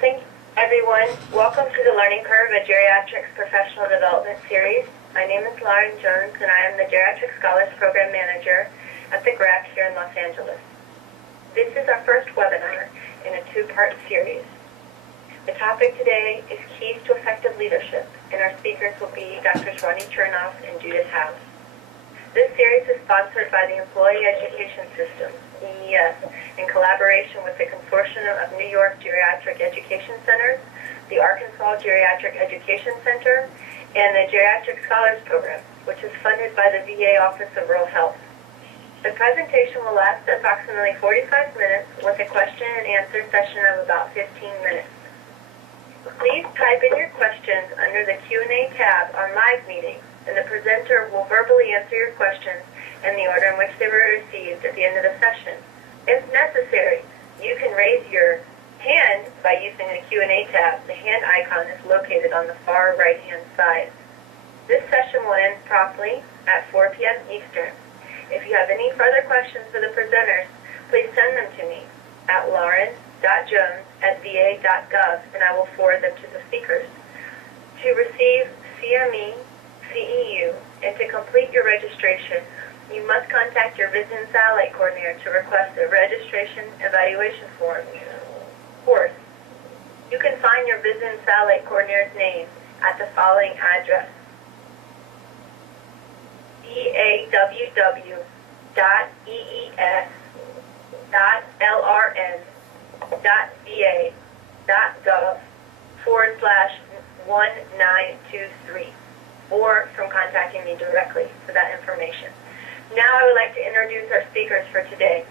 Thank everyone. Welcome to the Learning Curve, a Geriatrics Professional Development Series. My name is Lauren Jones, and I am the Geriatric Scholars Program Manager at the GRECC here in Los Angeles. This is our first webinar in a two-part series. The topic today is Keys to Effective Leadership, and our speakers will be Drs. Ronni, Chernoff, and Judith House. This series is sponsored by the Employee Education System, EES, in collaboration with the Consortium of New York Geriatric Education Centers, the Arkansas Geriatric Education Center, and the Geriatric Scholars Program, which is funded by the VA Office of Rural Health. The presentation will last approximately 45 minutes with a question and answer session of about 15 minutes. Please type in your questions under the Q&A tab on Live Meeting, and the presenter will verbally answer your questions in the order in which they were received at the end of the session. If necessary, you can raise your hand by using the Q&A tab. The hand icon is located on the far right-hand side. This session will end promptly at 4 p.m. Eastern. If you have any further questions for the presenters, please send them to me at lauren.jones@va.gov, and I will forward them to the speakers. To receive CME, CEU, and to complete your registration, you must contact your Vision Satellite Coordinator to request a registration evaluation form. Fourth, you can find your Vision Satellite Coordinator's name at the following address: daw.ees.lrn.va.gov/1923, or from contacting me directly for that information. Now I would like to introduce our speakers for today.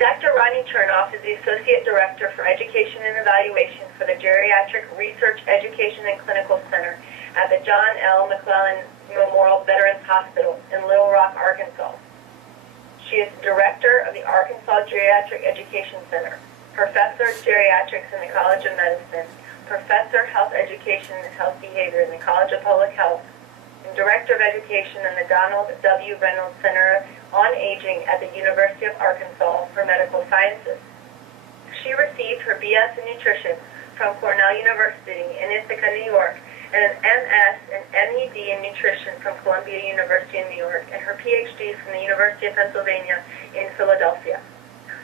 Dr. Ronni Chernoff is the Associate Director for Education and Evaluation for the Geriatric Research, Education, and Clinical Center at the John L. McClellan Memorial Veterans Hospital in Little Rock, Arkansas. She is Director of the Arkansas Geriatric Education Center, Professor of Geriatrics in the College of Medicine, Professor of Health Education and Health Behavior in the College of Public Health, and Director of Education in the Donald W. Reynolds Center on Aging at the University of Arkansas for Medical Sciences. She received her BS in Nutrition from Cornell University in Ithaca, New York, and an MS and MED in Nutrition from Columbia University in New York, and her PhD from the University of Pennsylvania in Philadelphia.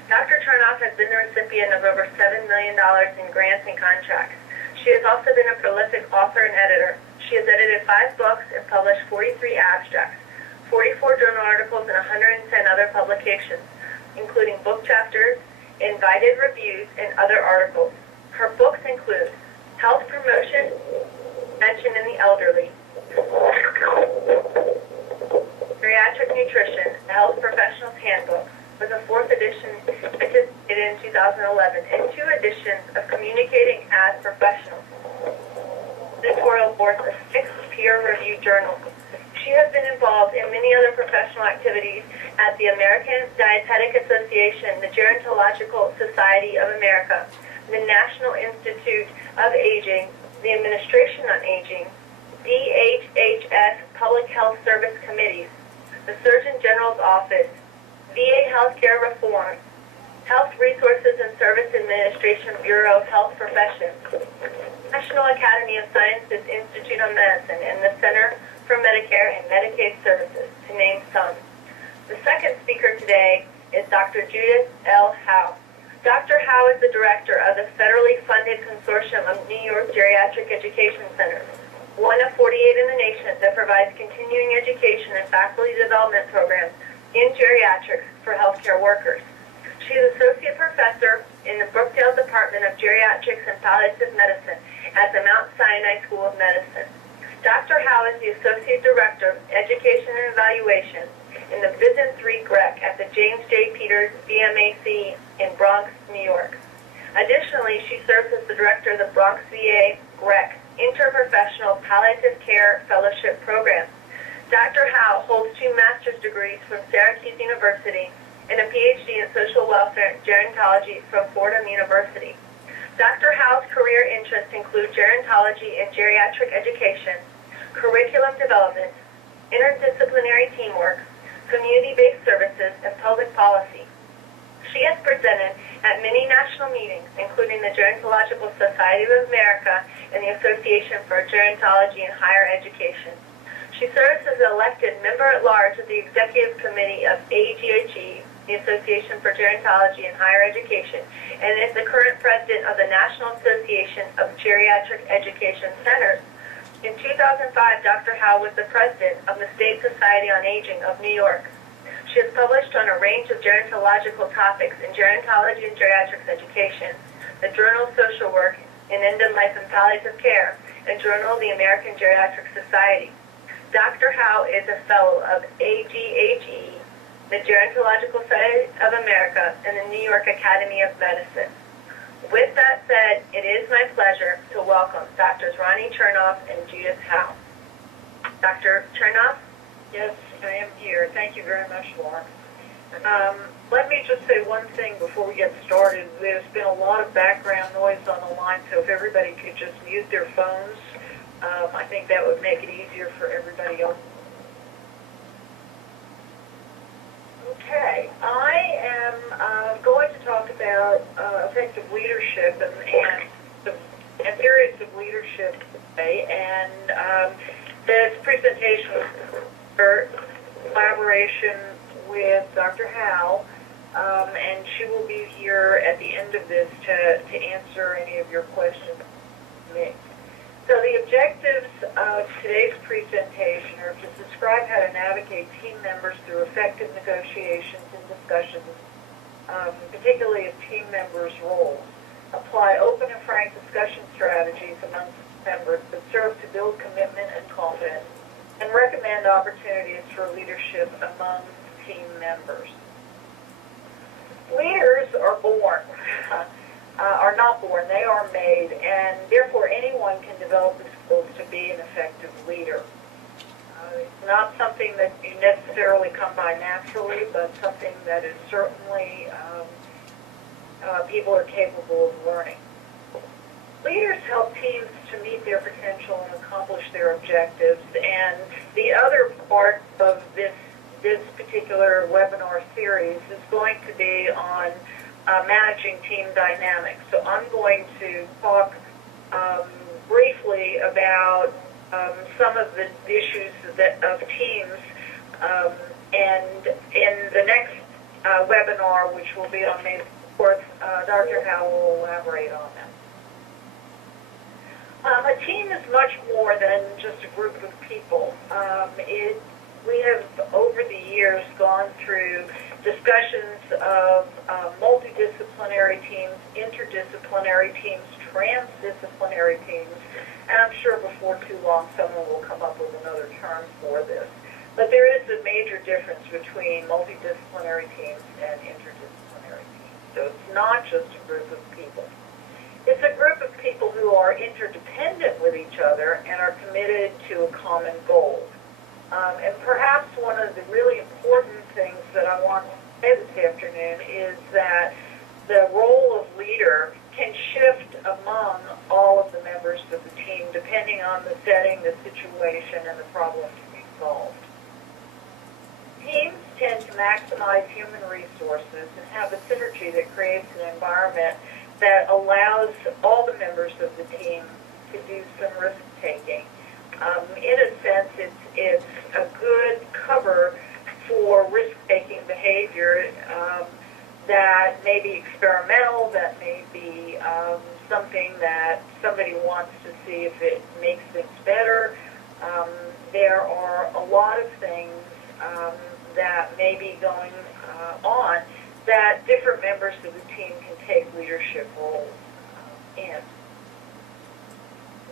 Dr. Chernoff has been the recipient of over $7 million in grants and contracts. She has also been a prolific author and editor. She has edited 5 books and published 43 abstracts, 44 journal articles, and 110 other publications, including book chapters, invited reviews, and other articles. Her books include Health Promotion, Mention in the Elderly, Geriatric Nutrition, a Health Professional's Handbook, with a 4th edition anticipated in 2011, and 2 editions of Communicating as Professionals. Editorial boards of 6 peer-reviewed journals. She has been involved in many other professional activities at the American Dietetic Association, the Gerontological Society of America, the National Institute of Aging, the Administration on Aging, DHHS Public Health Service Committees, the Surgeon General's Office, VA Healthcare Reform, Health Resources and Service Administration Bureau of Health Professions, National Academy of Sciences Institute on Medicine, and the Center for Medicare and Medicaid Services, to name some. The second speaker today is Dr. Judith L. Howe. Dr. Howe is the director of the federally funded Consortium of New York Geriatric Education Centers, one of 48 in the nation that provides continuing education and faculty development programs in geriatrics for healthcare workers. She is Associate Professor in the Brookdale Department of Geriatrics and Palliative Medicine at the Mount Sinai School of Medicine. Dr. Howe is the Associate Director of Education and Evaluation in the Vision 3 GRECC at the James J. Peters VMAC in Bronx, New York. Additionally, she serves as the Director of the Bronx VA GRECC Interprofessional Palliative Care Fellowship Program. Dr. Howe holds 2 master's degrees from Syracuse University and a PhD in Social Welfare and Gerontology from Fordham University. Dr. Howe's career interests include gerontology and geriatric education, curriculum development, interdisciplinary teamwork, community-based services, and public policy. She has presented at many national meetings, including the Gerontological Society of America and the Association for Gerontology in Higher Education. She serves as an elected member-at-large of the Executive Committee of ArkGEC, the Association for Gerontology in Higher Education, and is the current president of the National Association of Geriatric Education Centers. In 2005, Dr. Howe was the president of the State Society on Aging of New York. She has published on a range of gerontological topics in gerontology and geriatrics education, the Journal of Social Work, in End of Life and Palliative Care, and Journal of the American Geriatric Society. Dr. Howe is a fellow of ArkGEC, the Gerontological Society of America, and the New York Academy of Medicine. With that said, it is my pleasure to welcome Drs. Ronni, Chernoff, and Judith Howe. Dr. Chernoff? Yes, I am here. Thank you very much, Marc. Let me just say one thing before we get started. There's been a lot of background noise on the line, so if everybody could just mute their phones, I think that would make it easier for everybody else. Okay, I am going to talk about effective leadership and periods of leadership today, and this presentation was for collaboration with Dr. Howe, and she will be here at the end of this to answer any of your questions. So the objectives of today's presentation are to describe how to navigate team members through effective negotiations and discussions, particularly of team members' roles, apply open and frank discussion strategies amongst members that serve to build commitment and confidence, and recommend opportunities for leadership among team members. Leaders are born, are not born, they are made, and therefore anyone can develop the skills to be an effective leader. It's not something that you necessarily come by naturally, but something that is certainly people are capable of learning. Leaders help teams to meet their potential and accomplish their objectives, and the other part of this particular webinar series is going to be on managing team dynamics. So I'm going to talk briefly about some of the issues of teams, and in the next webinar, which will be on May 4th, Dr. Howe will elaborate on that. A team is much more than just a group of people. We have, over the years, gone through discussions of multidisciplinary teams, interdisciplinary teams, transdisciplinary teams, and I'm sure before too long someone will come up with another term for this. But there is a major difference between multidisciplinary teams and interdisciplinary teams. So it's not just a group of people. It's a group of people who are interdependent with each other and are committed to a common goal. And perhaps one of the really important things that I want to say this afternoon is that the role of leader can shift among all of the members of the team depending on the setting, the situation, and the problem to be solved. Teams tend to maximize human resources and have a synergy that creates an environment that allows all the members of the team to do some risk-taking. In a sense, it's a good cover for risk-taking behavior that may be experimental, that may be something that somebody wants to see if it makes things better. There are a lot of things that may be going on that different members of the team can take leadership roles in.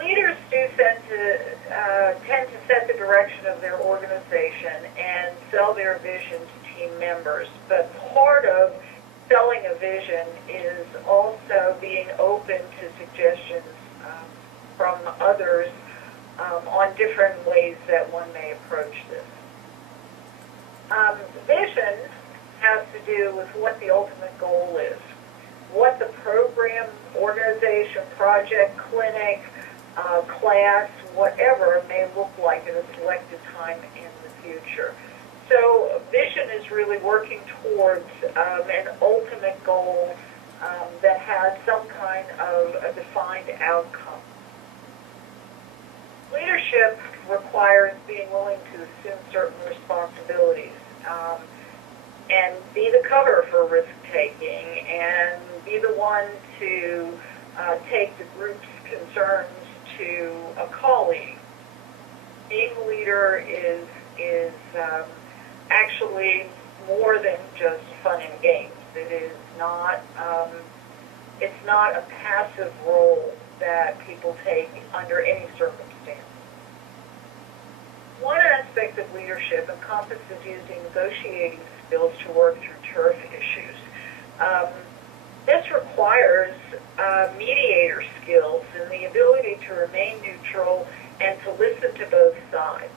Leaders do tend to set the direction of their organization and sell their vision to team members, but part of selling a vision is also being open to suggestions from others on different ways that one may approach this. Vision has to do with what the ultimate goal is, what the program, organization, project, clinic, class, whatever may look like at a selected time in the future. So vision is really working towards an ultimate goal that has some kind of a defined outcome. Leadership requires being willing to assume certain responsibilities and be the cover for risk-taking and be the one to take the group's concerns to a colleague. Being a leader is actually more than just fun and games. It is not. It's not a passive role that people take under any circumstance. One aspect of leadership encompasses using negotiating skills to work through turf issues. This requires mediator skills and the ability to remain neutral and to listen to both sides.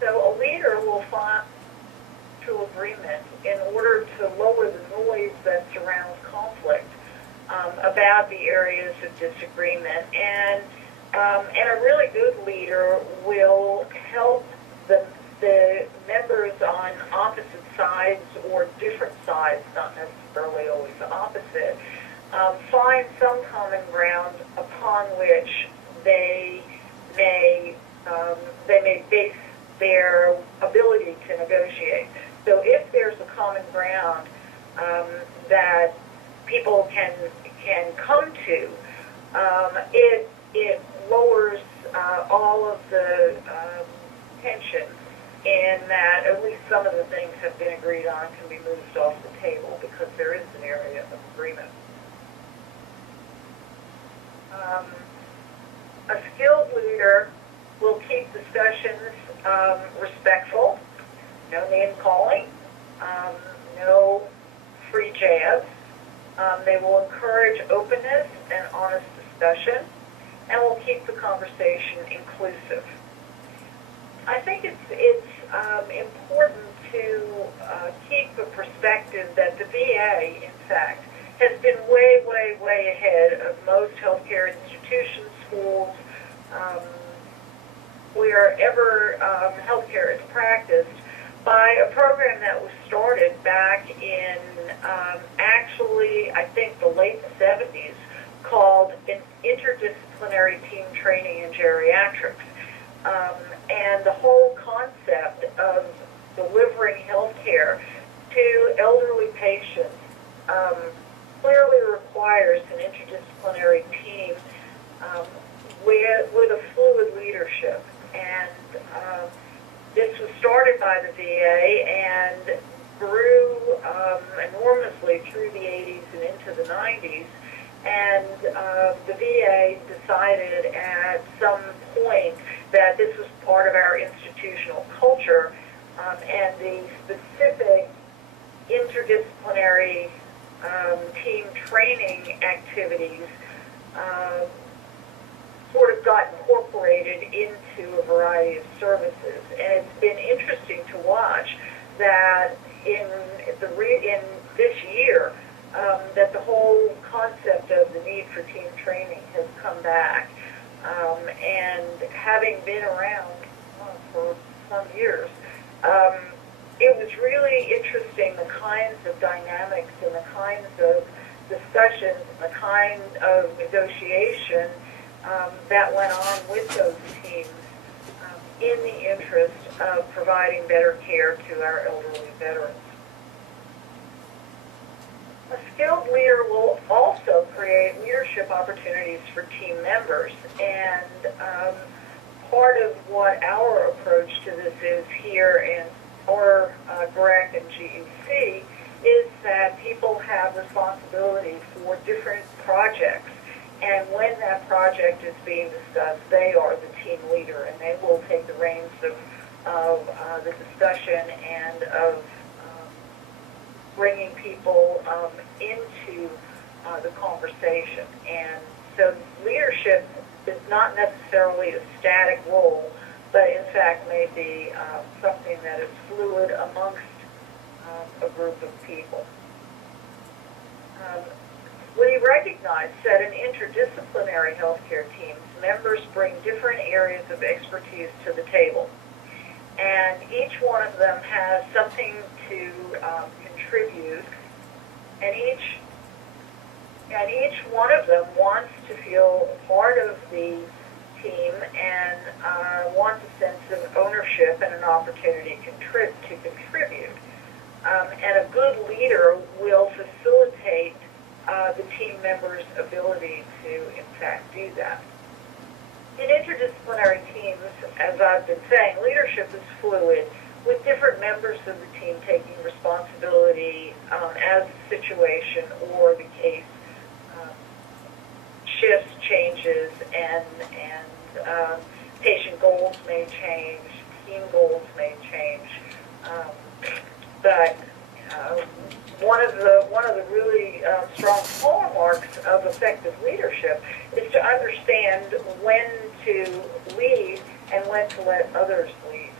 So a leader will find mutual agreement in order to lower the noise that surrounds conflict about the areas of disagreement, and a really good leader will help the members on opposite sides or different sides, not necessarily always opposite, find some common ground upon which they may base their ability to negotiate. So if there's a common ground that people can come to, it lowers all of the tension, in that at least some of the things have been agreed on can be moved off the table because there is an area of agreement. A skilled leader will keep discussions respectful, no name calling, no free jabs. They will encourage openness and honest discussion, and will keep the conversation inclusive. I think it's important to keep the perspective that the VA, in fact, has been way, way, way ahead of most healthcare institutions, schools, wherever healthcare is practiced, by a program that was started back in actually, I think, the late 70s, called Interdisciplinary Team Training in Geriatrics. And the whole concept of delivering health care to elderly patients clearly requires an interdisciplinary team with a fluid leadership. And this was started by the VA and grew enormously through the 80s and into the 90s. And the VA decided at some point that this was part of our institutional culture, and the specific interdisciplinary team training activities sort of got incorporated into a variety of services. And it's been interesting to watch that in this year, that the whole concept of the need for team training has come back. And having been around for some years, it was really interesting, the kinds of dynamics and the kinds of discussions and the kind of negotiation that went on with those teams in the interest of providing better care to our elderly veterans. A skilled leader will also create leadership opportunities for team members, and part of what our approach to this is here in our GRECC and GEC is that people have responsibility for different projects, and when that project is being discussed, they are the team leader, and they will take the reins of the discussion and of bringing people into the conversation. And so leadership is not necessarily a static role, but in fact may be something that is fluid amongst a group of people. We recognize that in interdisciplinary healthcare teams, members bring different areas of expertise to the table. and each one of them has something to contribute, and each one of them wants to feel part of the team and wants a sense of ownership and an opportunity to contribute. And a good leader will facilitate the team members' ability to, in fact, do that. In interdisciplinary teams, as I've been saying, leadership is fluid, with different members of the team taking responsibility as the situation or the case shifts, changes, and patient goals may change, team goals may change. But one of the really strong hallmarks of effective leadership is to understand when to lead and when to let others lead.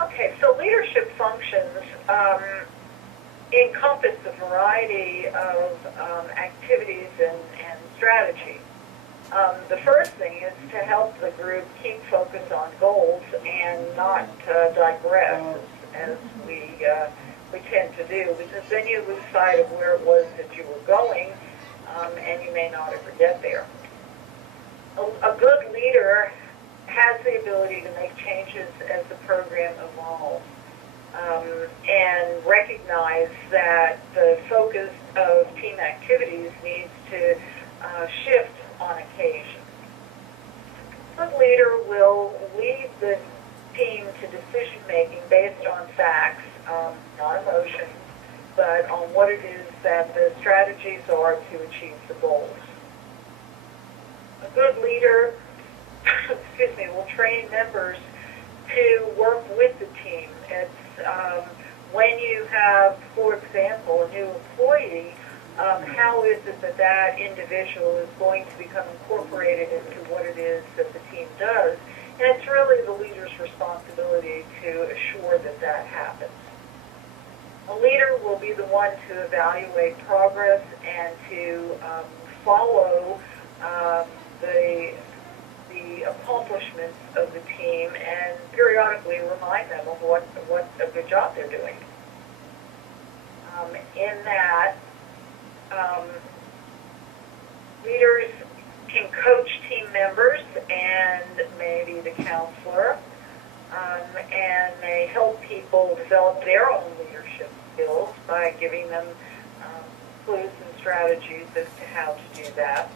Okay, so leadership functions encompass a variety of activities and strategies. The first thing is to help the group keep focus on goals and not digress, as we tend to do, because then you lose sight of where it was that you were going, and you may not ever get there. A good leader has the ability to make changes as the program evolves, and recognize that the focus of team activities needs to shift on occasion. A good leader will lead the team to decision-making based on facts, not emotions, but on what it is that the strategies are to achieve the goals. A good leader will train members to work with the team. It's when you have, for example, a new employee, how is it that that individual is going to become incorporated into what it is that the team does? And it's really the leader's responsibility to assure that that happens. A leader will be the one to evaluate progress and to follow the accomplishments of the team and periodically remind them of what a good job they're doing. In that, leaders can coach team members and maybe the counselor, and they help people develop their own leadership skills by giving them clues and strategies as to how to do that.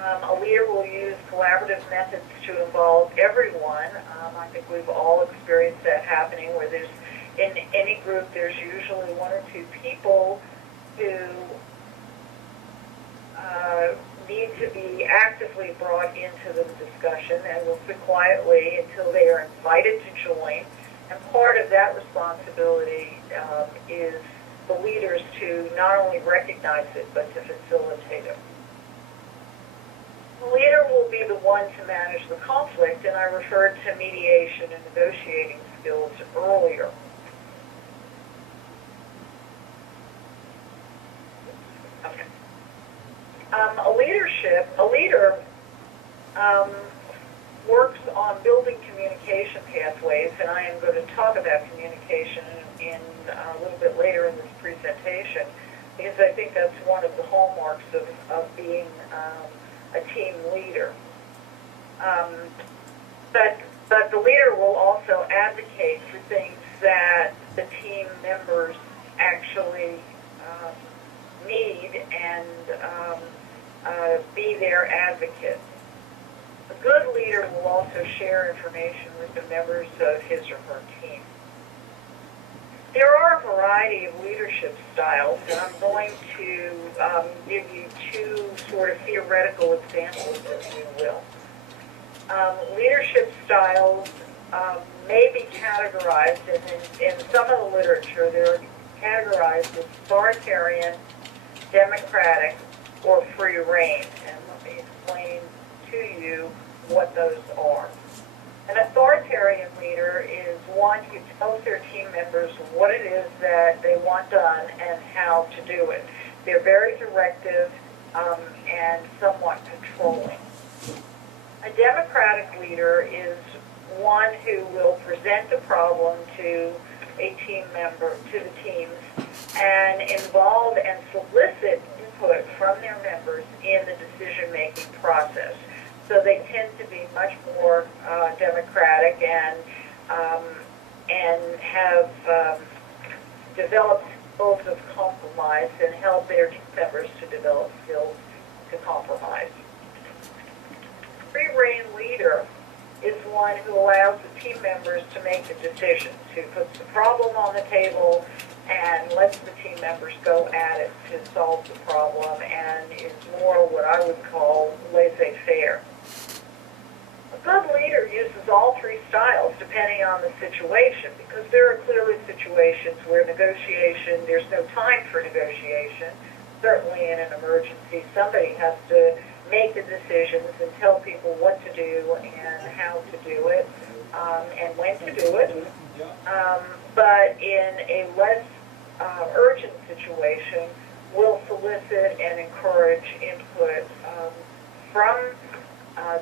A leader will use collaborative methods to involve everyone. I think we've all experienced that happening where there's, in any group, there's usually one or two people who need to be actively brought into the discussion and will sit quietly until they are invited to join. And part of that responsibility is the leaders to not only recognize it, but to facilitate it. The leader will be the one to manage the conflict, and I referred to mediation and negotiating skills earlier. Okay. A leader works on building communication pathways, and I am going to talk about communication in a little bit later in this presentation, because I think that's one of the hallmarks of being a team leader. But the leader will also advocate for things that the team members actually need and be their advocate. A good leader will also share information with the members of his or her team. There are a variety of leadership styles, and I'm going to give you two sort of theoretical examples, if you will. Leadership styles may be categorized, and in some of the literature, they're categorized as authoritarian, democratic, or free reign. And let me explain to you what those are. An authoritarian leader is one who tells their team members what it is that they want done and how to do it. They're very directive and somewhat controlling. A democratic leader is one who will present the problem to a team member, to the teams, and involve and solicit input from their members in the decision-making process. So they tend to be much more democratic and have developed skills of compromise and help their team members to develop skills to compromise. Free rein leader is one who allows the team members to make the decisions, who puts the problem on the table and lets the team members go at it to solve the problem, and is more what I would call laissez-faire. A good leader uses all three styles depending on the situation, because there are clearly situations where there's no time for negotiation. Certainly in an emergency, somebody has to make the decisions and tell people what to do and how to do it, and when to do it. But in a less urgent situation, we'll solicit and encourage input from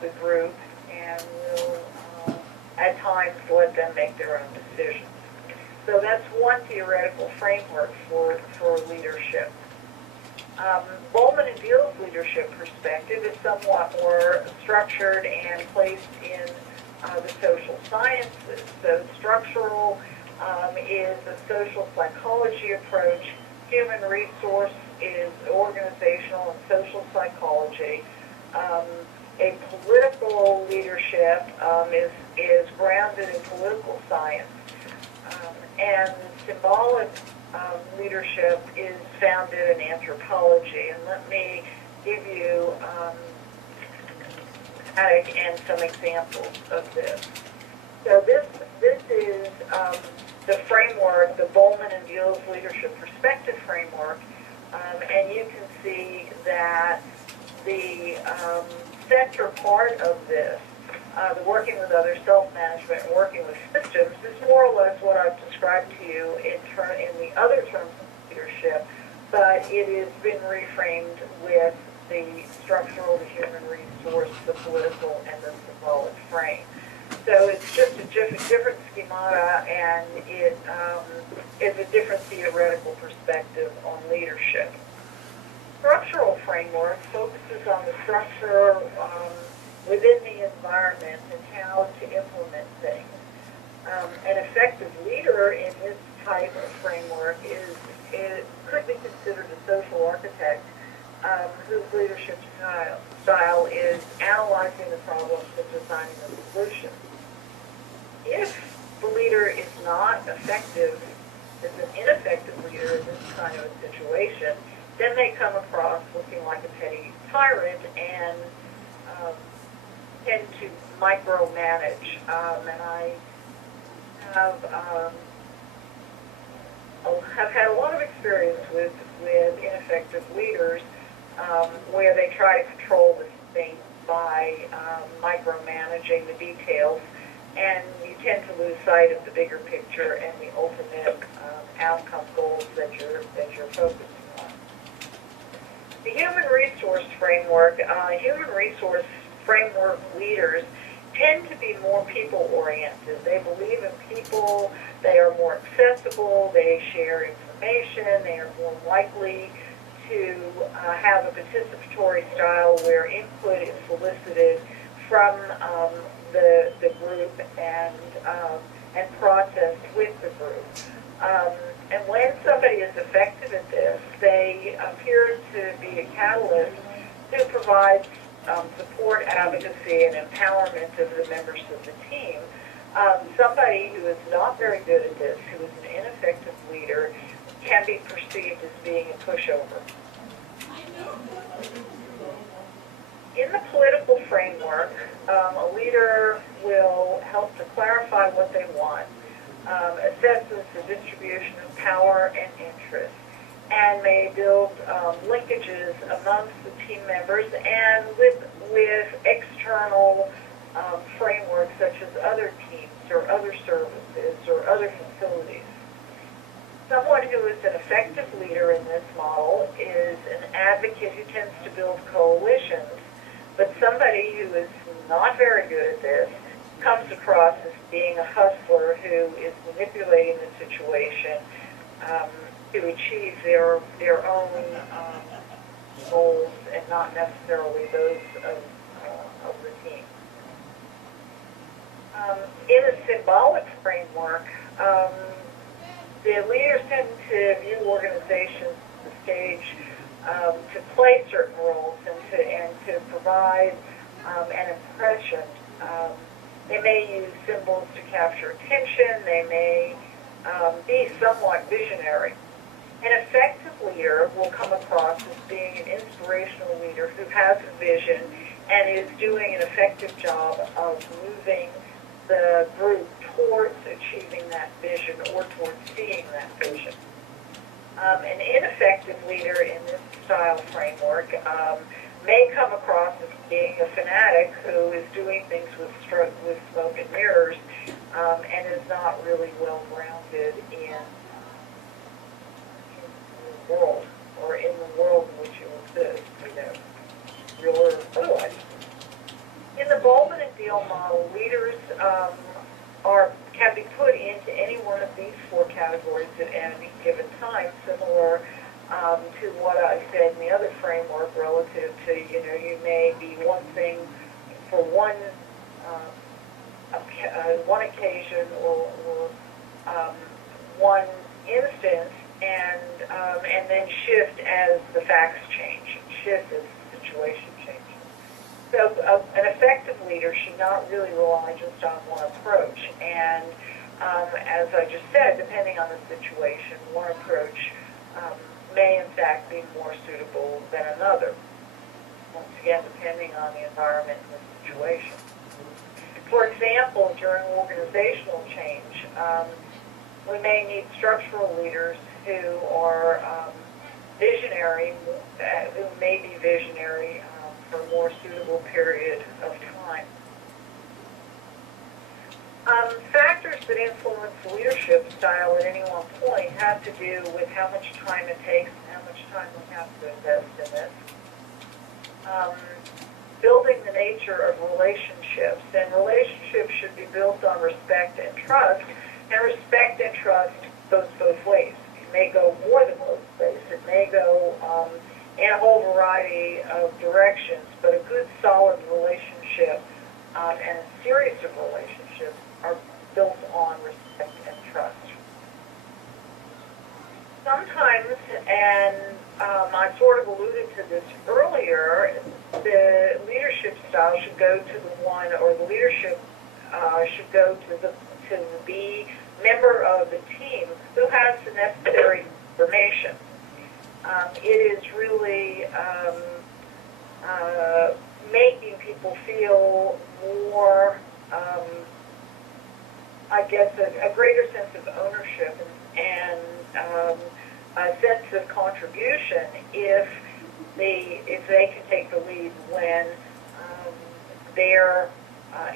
the group, and will at times let them make their own decisions. So that's one theoretical framework for leadership. Bowman and Beale's leadership perspective is somewhat more structured and placed in the social sciences. So structural is a social psychology approach. Human resource is organizational and social psychology. A political leadership is grounded in political science. And symbolic leadership is founded in anthropology. And let me give you and some examples of this. So this is the framework, the Bowman and Beale's leadership perspective framework, and you can see that the center part of this, the working with others, self-management, and working with systems, is more or less what I've described to you in the other terms of leadership, but it has been reframed with the structural, the human resource, the political, and the symbolic frame. So it's just a different schemata, and it is a different theoretical perspective on leadership. Structural framework focuses on the structure within the environment and how to implement things. An effective leader in this type of framework could be considered a social architect whose leadership style is analyzing the problems and designing a solution. If the leader is not effective, is an ineffective leader in this kind of a situation, then they come across looking like a petty tyrant and tend to micromanage. And I have had a lot of experience with ineffective leaders where they try to control the thing by micromanaging the details, and you tend to lose sight of the bigger picture and the ultimate outcome goals that you're focusing on. The human resource framework leaders tend to be more people-oriented. They believe in people, they are more accessible, they share information, they are more likely to have a participatory style where input is solicited from the group and processed with the group. And when somebody is effective at this, they appear to be a catalyst who provides support, advocacy, and empowerment of the members of the team. Somebody who is not very good at this, who is an ineffective leader, can be perceived as being a pushover. In the political framework, a leader will help to clarify what they want, assesses the distribution of power and interest, and may build linkages amongst the team members and with external frameworks such as other teams or other services or other facilities. Someone who is an effective leader in this model is an advocate who tends to build coalitions, but somebody who is not very good at this comes across as being a hustler who is manipulating the situation to achieve their own goals and not necessarily those of the team. In a symbolic framework, the leaders tend to view organizations as the stage to play certain roles and to provide an impression. They may use symbols to capture attention. They may be somewhat visionary. An effective leader will come across as being an inspirational leader who has a vision and is doing an effective job of moving the group towards achieving that vision or towards seeing that vision. An ineffective leader in this style framework may come across as being a fanatic who is doing things with smoke and mirrors and is not really well-grounded in the world, or in the world in which you exist, real or otherwise. In the Baldwin and Deal model, leaders can be put into any one of these four categories at any given time, similar to what I said in the other framework relative to, you may be one thing for one occasion or one instance, and then shift as the facts change, shift as the situation changes. So an effective leader should not really rely just on one approach. And as I just said, depending on the situation, one approach may in fact be more suitable than another. Once again, depending on the environment and the situation. For example, during organizational change, we may need structural leaders who are visionary, who may be visionary for a more suitable period of time. Factors that influence leadership style at any one point have to do with how much time it takes and how much time we have to invest in this. Building the nature of relationships, and relationships should be built on respect and trust, and respect and trust goes both ways. It may go more than both ways. It may go in a whole variety of directions, but a good, solid relationship and a series of relationships are built on respect and trust. Sometimes, and I sort of alluded to this earlier, the leadership style should go to the one, or the leadership should go to the member of the team who has the necessary information. It is really making people feel more, I guess, a greater sense of ownership and a sense of contribution if they can take the lead when their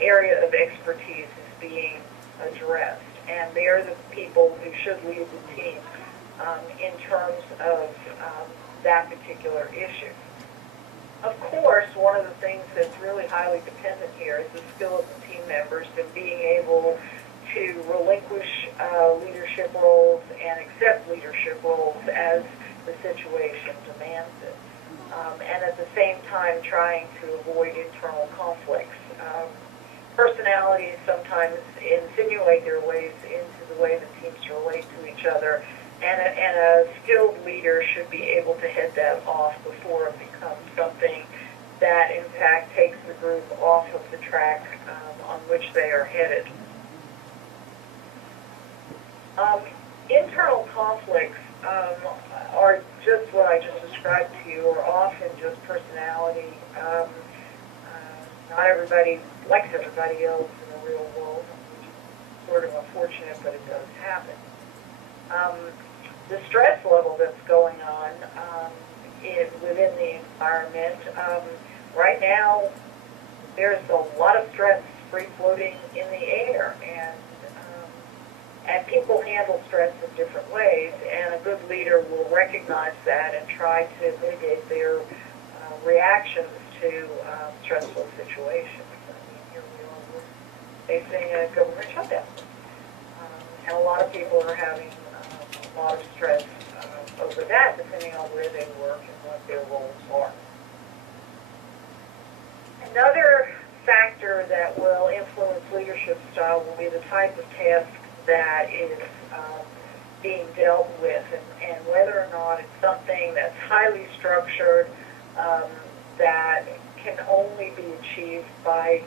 area of expertise is being addressed, and they're the people who should lead the team in terms of that particular issue. Of course, one of the things that's really highly dependent here is the skill of the team members and being able to relinquish leadership roles and accept leadership roles as the situation demands it. And at the same time trying to avoid internal conflicts. Personalities sometimes insinuate their ways into the way the teams relate to each other, and a skilled leader should be able to head that off before it becomes something that in fact takes the group off of the track on which they are headed. Internal conflicts are just what I just described to you, are often just personality. Not everybody likes everybody else in the real world, which is sort of unfortunate, but it does happen. The stress level that's going on within the environment, right now there's a lot of stress free-floating in the air, and people handle stress in different ways, and a good leader will recognize that and try to mitigate their reactions to stressful situations. I mean, here we are with facing a government shutdown. And a lot of people are having a lot of stress over that, depending on where they work and what their roles are. Another factor that will influence leadership style will be the type of task that is being dealt with, and whether or not it's something that's highly structured, that can only be achieved by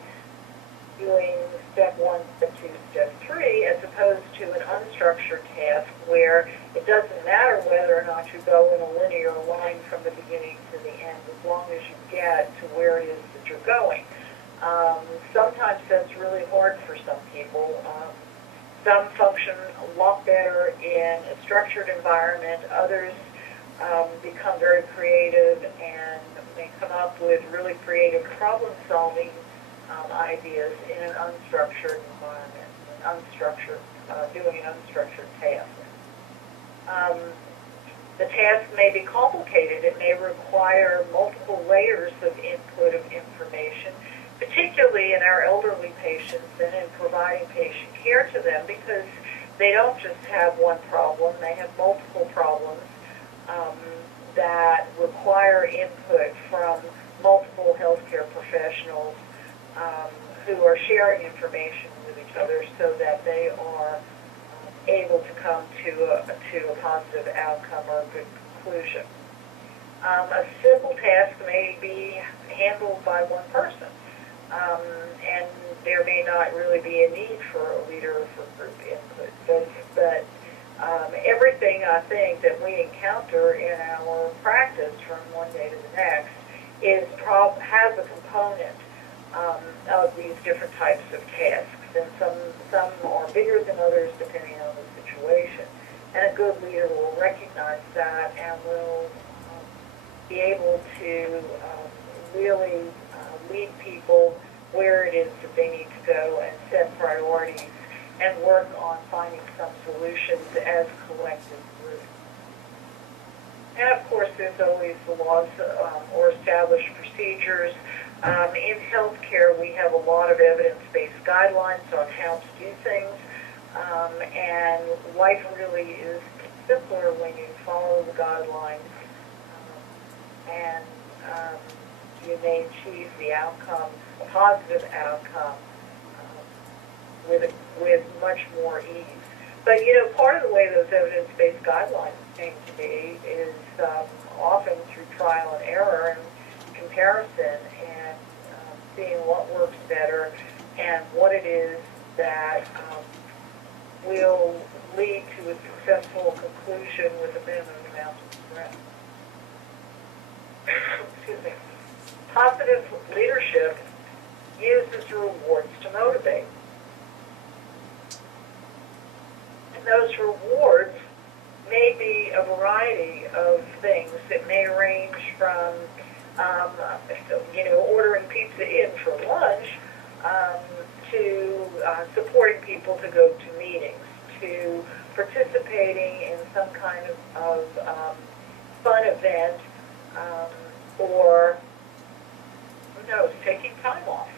doing step 1, step 2, step 3, as opposed to an unstructured task where it doesn't matter whether or not you go in a linear line from the beginning to the end, as long as you get to where it is that you're going. Sometimes that's really hard for some people. Some function a lot better in a structured environment. Others become very creative and may come up with really creative problem-solving ideas in an unstructured environment, doing an unstructured task. The task may be complicated. It may require multiple layers of input of information, particularly in our elderly patients and in providing patient care to them, because they don't just have one problem, they have multiple problems that require input from multiple healthcare professionals who are sharing information with each other so that they are able to come to a positive outcome or a good conclusion. A simple task may be handled by one person, and there may not really be a need for a leader or for group input. But everything, I think, that we encounter in our practice from one day to the next has a component of these different types of tasks, and some are bigger than others depending on the situation. And a good leader will recognize that and will be able to really lead people where it is that they need to go and set priorities and work on finding some solutions as collective groups. And of course, there's always the laws or established procedures. In healthcare, we have a lot of evidence-based guidelines on how to do things, and life really is simpler when you follow the guidelines, and you may achieve the outcome, a positive outcome, with much more ease. But, part of the way those evidence-based guidelines came to be is often through trial and error and comparison and seeing what works better and what it is that will lead to a successful conclusion with a minimum amount of stress. Excuse me. Positive leadership uses rewards to motivate. And those rewards may be a variety of things. It may range from, ordering pizza in for lunch to supporting people to go to meetings, to participating in some kind of fun event, or, who knows, taking time off.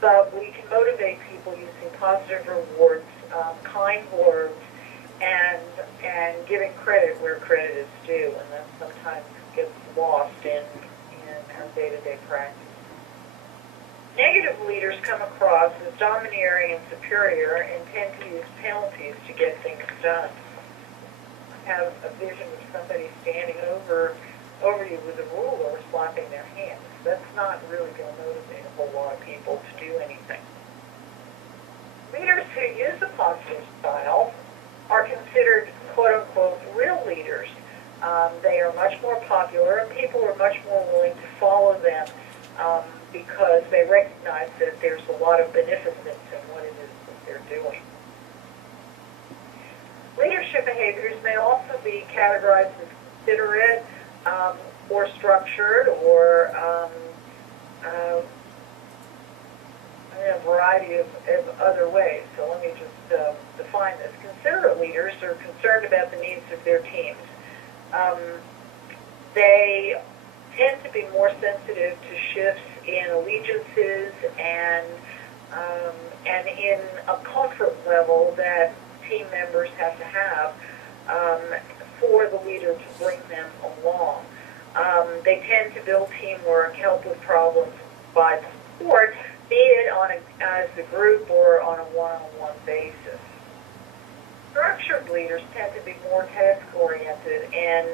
But we can motivate people using positive rewards, kind words, and giving credit where credit is due, and that sometimes gets lost in our day-to-day practice. Negative leaders come across as domineering and superior and tend to use penalties to get things done. Have a vision of somebody standing over you with a ruler slapping their hands. That's not really going to motivate a whole lot of people to do anything. Leaders who use a positive style are considered, quote-unquote, real leaders. They are much more popular, and people are much more willing to follow them because they recognize that there's a lot of beneficence in what it is that they're doing. Leadership behaviors may also be categorized as considerate or structured or in a variety of other ways. So let me just define this. Considerate leaders are concerned about the needs of their teams. They tend to be more sensitive to shifts in allegiances and and in a comfort level that team members have to have for the leader to bring them along. They tend to build teamwork, help with problems by support, be it as a group or on a one-on-one basis. Structured leaders tend to be more task-oriented and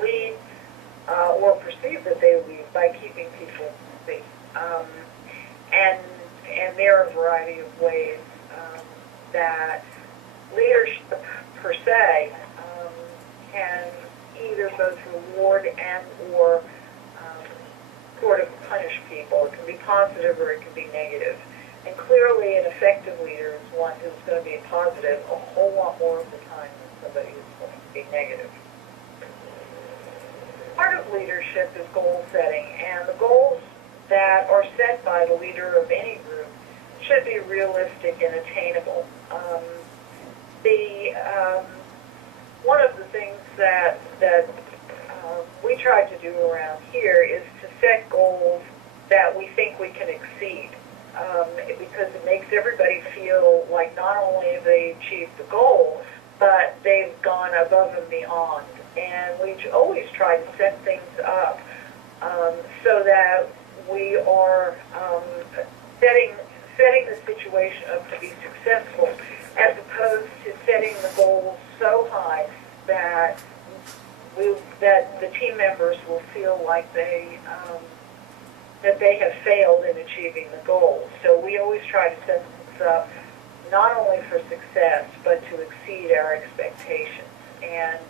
lead or perceive that they lead by keeping people safe. And there are a variety of ways that leadership per se can either both reward and or sort of punish people. It can be positive or it can be negative. And clearly an effective leader is one who's going to be positive a whole lot more of the time than somebody who's going to be negative. Part of leadership is goal setting, and the goals that are set by the leader of any group should be realistic and attainable. One of the things that we try to do around here is to set goals that we think we can exceed, because it makes everybody feel like not only have they achieved the goal, but they've gone above and beyond. And we always try to set things up so that we are setting the situation up to be successful, as opposed to setting the goals so high that the team members will feel like that they have failed in achieving the goal. So we always try to set things up not only for success, but to exceed our expectations. And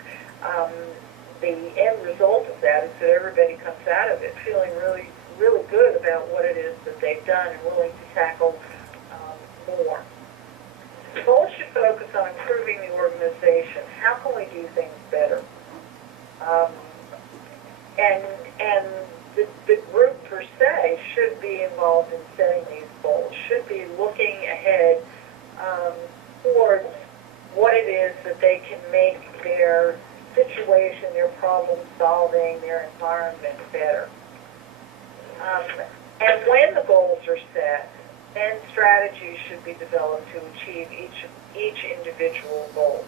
the end result of that is that everybody comes out of it feeling really, really good about what it is that they've done and willing to tackle more. The goal should focus on improving the organization. How can we do things better? And the group per se should be involved in setting these goals, should be looking ahead towards what it is that they can make their situation, their problem solving, their environment better. And when the goals are set, then strategies should be developed to achieve each individual goal.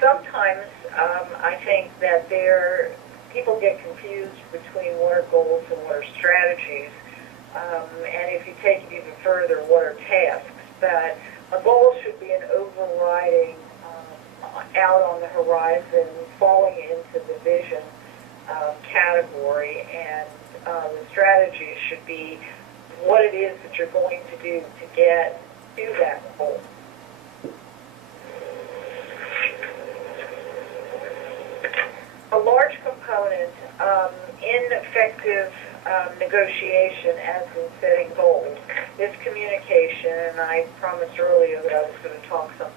Sometimes I think that people get confused between what are goals and what are strategies. And if you take it even further, what are tasks? But a goal should be an overriding, out on the horizon, falling into the vision category, and the strategies should be what it is that you're going to do to get to that goal. A large component in effective negotiation, as in setting goals, is communication, and I promised earlier that I was going to talk a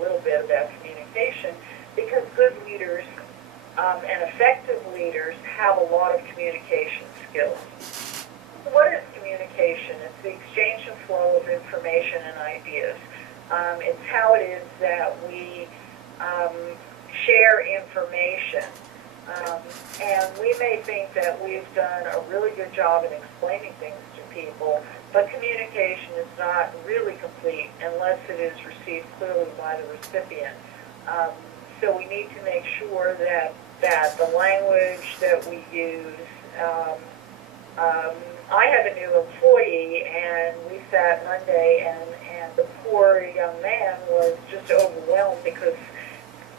little bit about communication, because good leaders and effective leaders have a lot of communication skills. What is communication? It's the exchange and flow of information and ideas. It's how it is that we share information. And we may think that we've done a really good job in explaining things to people, but communication is not really complete unless it is received clearly by the recipient. So we need to make sure that the language that we use, I have a new employee, and we sat Monday, and the poor young man was just overwhelmed because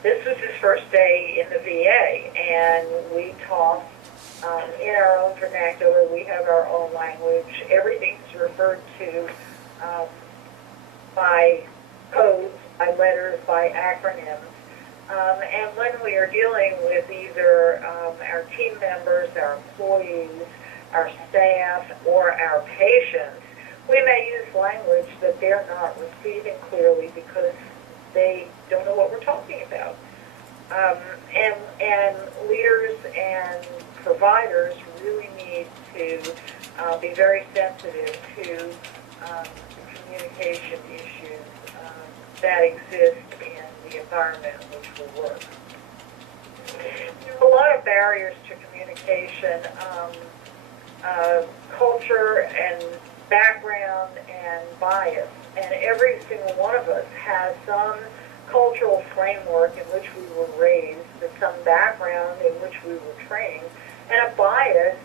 this was his first day in the VA, and we talked in our own vernacular. We have our own language. Everything's referred to by codes, by letters, by acronyms. And when we are dealing with either our team members, our employees, our staff, or our patients, we may use language that they're not receiving clearly because they don't know what we're talking about. And leaders and providers really need to be very sensitive to the communication issues that exist in the environment in which we work. There are a lot of barriers to communication. Culture and background and bias, and every single one of us has some cultural framework in which we were raised, and some background in which we were trained, and a bias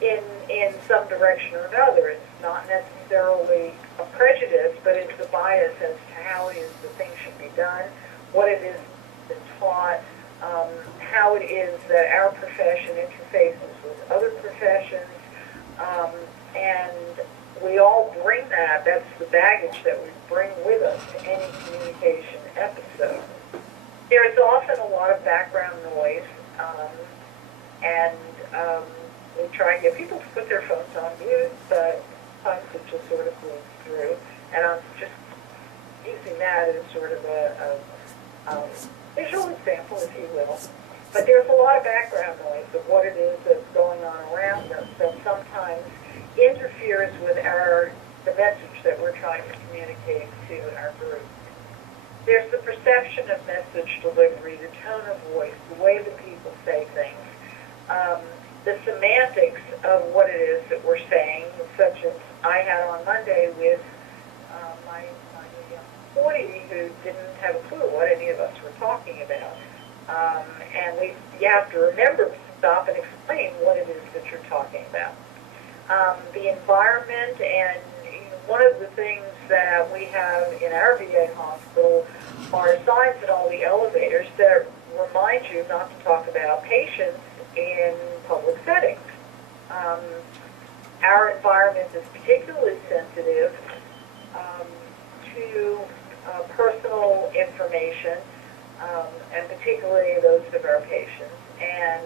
in some direction or another. It's not necessarily a prejudice, but it's a bias as to how it is that things should be done, what it is that's taught, how it is that our profession interfaces with other professions, and we all bring that. That's the baggage that we bring with us to any communication episode. There's often a lot of background noise, and we try and get people to put their phones on mute, but sometimes it just sort of moves through. And I'm just using that as sort of a visual example, if you will. But there's a lot of background noise of what it is that's going on around us that sometimes interferes with the message that we're trying to communicate to our group. There's the perception of message delivery, the tone of voice, the way that people say things, the semantics of what it is that we're saying, such as I had on Monday with my young 40 who didn't have a clue what any of us were talking about. And you have to remember to stop and explain what it is that you're talking about. The environment, and one of the things that we have in our VA hospital are signs at all the elevators that remind you not to talk about patients in public settings. Our environment is particularly sensitive to personal information, and particularly those of our patients. And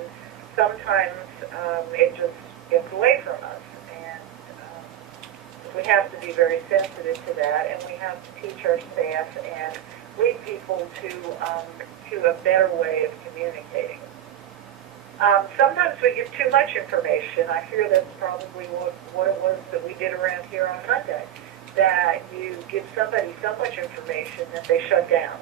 sometimes it just gets away from us. And we have to be very sensitive to that, and we have to teach our staff and lead people to a better way of communicating. Sometimes we give too much information. I fear that's probably what it was that we did around here on Monday, that you give somebody so much information that they shut down.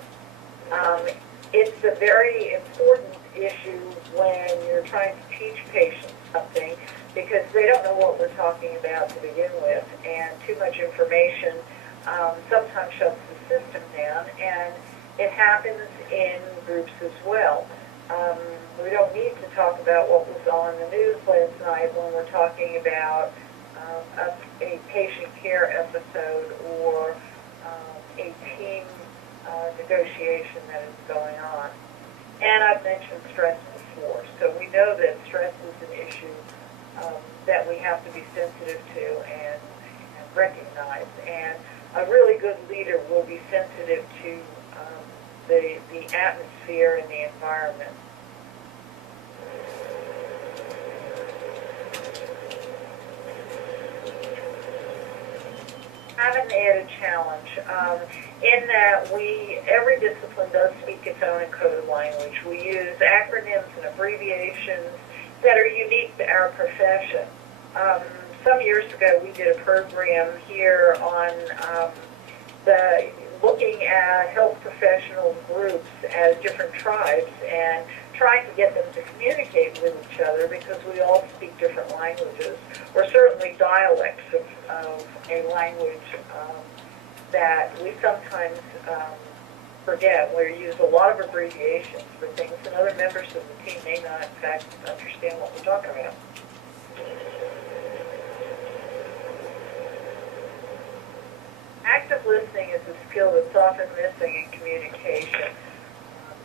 It's a very important issue when you're trying to teach patients something, because they don't know what we're talking about to begin with, and too much information sometimes shuts the system down, and it happens in groups as well. We don't need to talk about what was on the news last night when we're talking about a patient care episode or a team negotiation that is going on. And I've mentioned stress before, so we know that stress is an issue that we have to be sensitive to and recognize. And a really good leader will be sensitive to the atmosphere and the environment. Have an added challenge in that every discipline does speak its own encoded language. We use acronyms and abbreviations that are unique to our profession. Some years ago, we did a program here on looking at health professional groups as different tribes and trying to get them to communicate with each other, because we all speak different languages, or certainly dialects of a language that we sometimes forget. We use a lot of abbreviations for things, and other members of the team may not, in fact, understand what we're talking about. Active listening is a skill that's often missing in communication.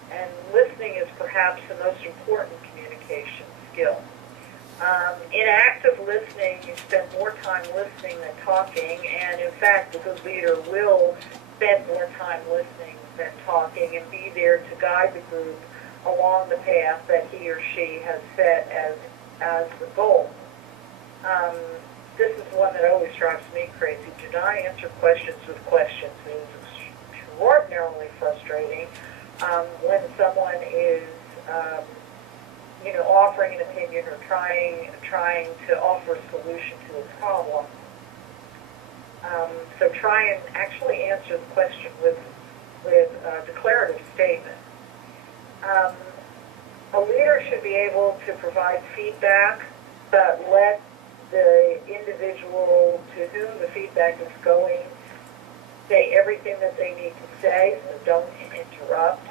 And listening is perhaps the most important communication skill. In active listening, you spend more time listening than talking, and in fact, a good leader will spend more time listening than talking and be there to guide the group along the path that he or she has set as the goal. This is one that always drives me crazy. Do not answer questions with questions. It is extraordinarily frustrating when someone is, offering an opinion or trying to offer a solution to a problem. So try and actually answer the question with a declarative statement. A leader should be able to provide feedback, but let the individual to whom the feedback is going say everything that they need to say, so don't interrupt.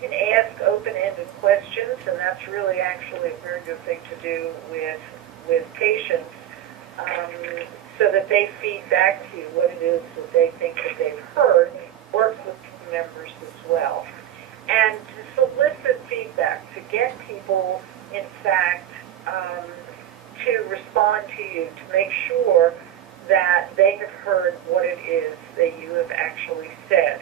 You can ask open-ended questions, and that's really actually a very good thing to do with patients, so that they feed back to you what it is that they think that they've heard. Works with team members as well. And to solicit feedback, to get people, in fact, to respond to you, to make sure that they have heard what it is that you have actually said.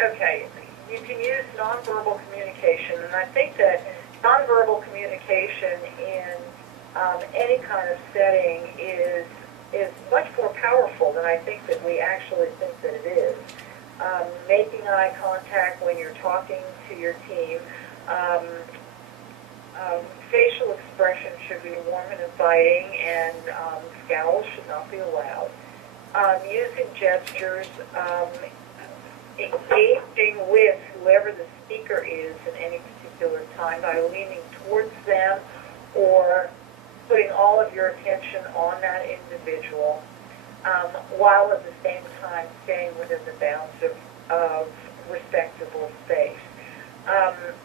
Okay, you can use nonverbal communication, and I think that nonverbal communication in any kind of setting is much more powerful than I think that we actually think that it is. Making eye contact when you're talking to your team. Facial expression should be warm and inviting, and scowls should not be allowed. Using gestures, engaging with whoever the speaker is at any particular time by leaning towards them or putting all of your attention on that individual, while at the same time staying within the bounds of respectable space.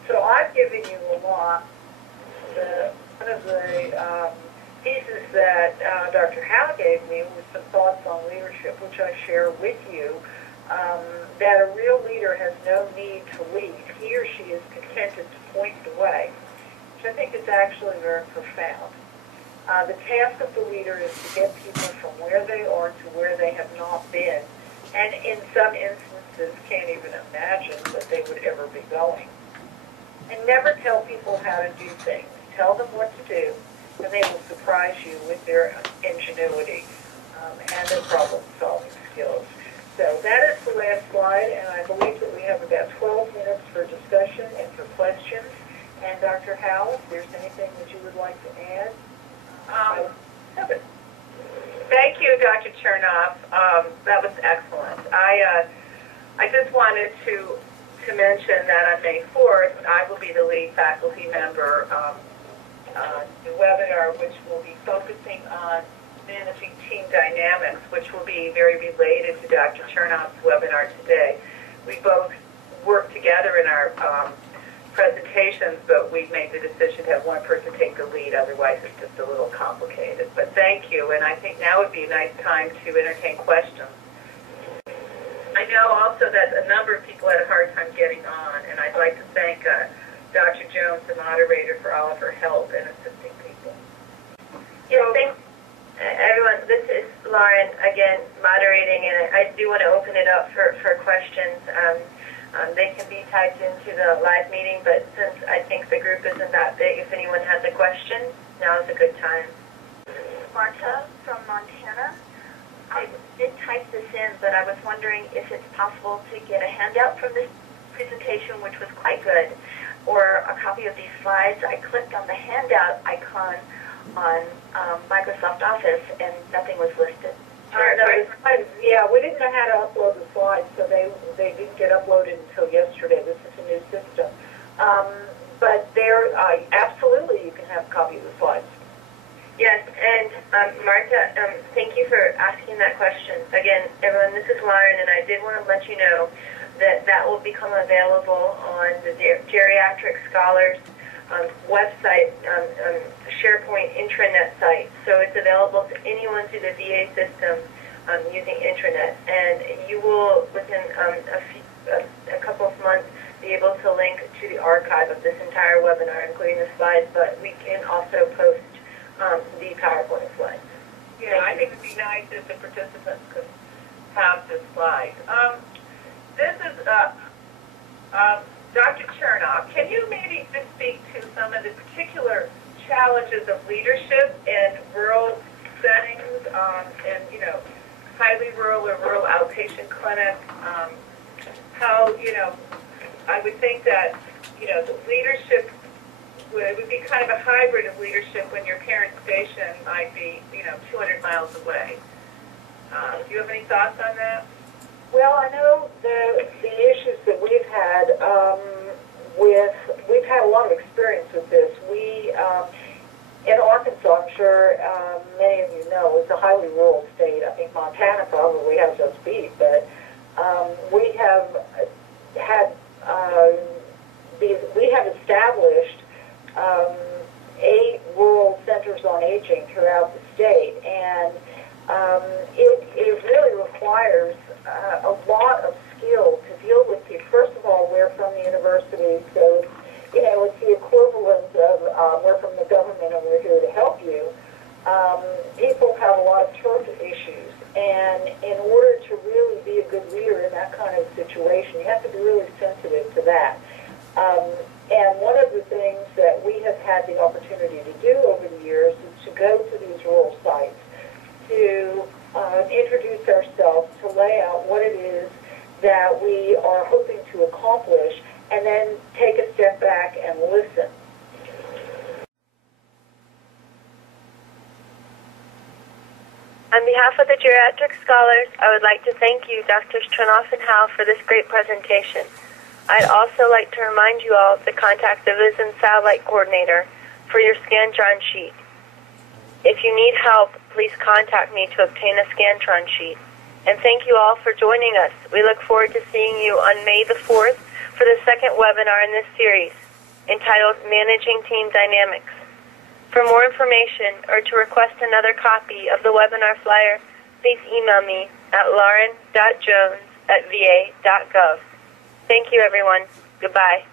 So I've given you a lot. One of the pieces that Dr. Howe gave me was some thoughts on leadership, which I share with you, that a real leader has no need to lead. He or she is contented to point the way, which I think is actually very profound. The task of the leader is to get people from where they are to where they have not been, and in some instances can't even imagine that they would ever be going. And never tell people how to do things. Tell them what to do, and they will surprise you with their ingenuity and their problem-solving skills. So that is the last slide, and I believe that we have about 12 minutes for discussion and for questions. And Dr. Howe, if there's anything that you would like to add, Thank you, Dr. Chernoff. That was excellent. I just wanted to mention that on May 4th, I will be the lead faculty member the webinar, which will be focusing on managing team dynamics, which will be very related to Dr. Chernoff's webinar today. We both work together in our presentations, but we've made the decision to have one person take the lead. Otherwise, it's just a little complicated. But thank you, and I think now would be a nice time to entertain questions. I know also that a number of people had a hard time getting on, and I'd like to thank Dr. Jones, the moderator, for all of her help in assisting people. Yes, thanks, everyone. This is Lauren again moderating, and I do want to open it up for questions. They can be typed into the live meeting, but since I think the group isn't that big, if anyone has a question, now is a good time. Marta from Montana. I did type this in, but I was wondering if it's possible to get a handout from this presentation, which was quite good, or a copy of these slides. I clicked on the handout icon on Microsoft Office, and nothing was listed. Yeah, we didn't know how to upload the slides, so they didn't get uploaded until yesterday. This is a new system. But there, absolutely, you can have a copy of the slides. Yes, and Martha, thank you for asking that question. Again, everyone, this is Lauren, and I did want to let you know that that will become available on the Geriatric Scholars website, SharePoint intranet site. So it's available to anyone through the VA system using intranet, and you will, within a couple of months, be able to link to the archive of this entire webinar, including the slides, but we can also post the PowerPoint slides. Yeah, I think it would be nice if the participants could have the slides. This is Dr. Chernoff. Can you maybe just speak to some of the particular challenges of leadership in rural settings, and highly rural or rural outpatient clinic? How I would think that the leadership would be kind of a hybrid of leadership when your parent station might be 200 miles away. Do you have any thoughts on that? Well, I know the issues that we've had we've had a lot of experience with this. We, in Arkansas, I'm sure many of you know, it's a highly rural state. I think Montana probably has us beat, but we have had, we have established 8 rural centers on aging throughout the state, and it really requires a lot of skill to deal with people. First of all, we're from the university, so it's the equivalent of we're from the government and we're here to help you. People have a lot of turf issues, and in order to really be a good leader in that kind of situation, you have to be really sensitive to that. And one of the things that we have had the opportunity to do over the years is to go to these rural sites, to introduce ourselves, to lay out what it is that we are hoping to accomplish, and then take a step back and listen. On behalf of the geriatric scholars, I would like to thank you, Drs. Chernoff and Howe, for this great presentation. I'd also like to remind you all to contact the Vision Satellite Coordinator for your Scantron sheet. If you need help, please contact me to obtain a Scantron sheet. And thank you all for joining us. We look forward to seeing you on May the 4th for the second webinar in this series, entitled Managing Team Dynamics. For more information or to request another copy of the webinar flyer, please email me at lauren.jones@va.gov. Thank you, everyone. Goodbye.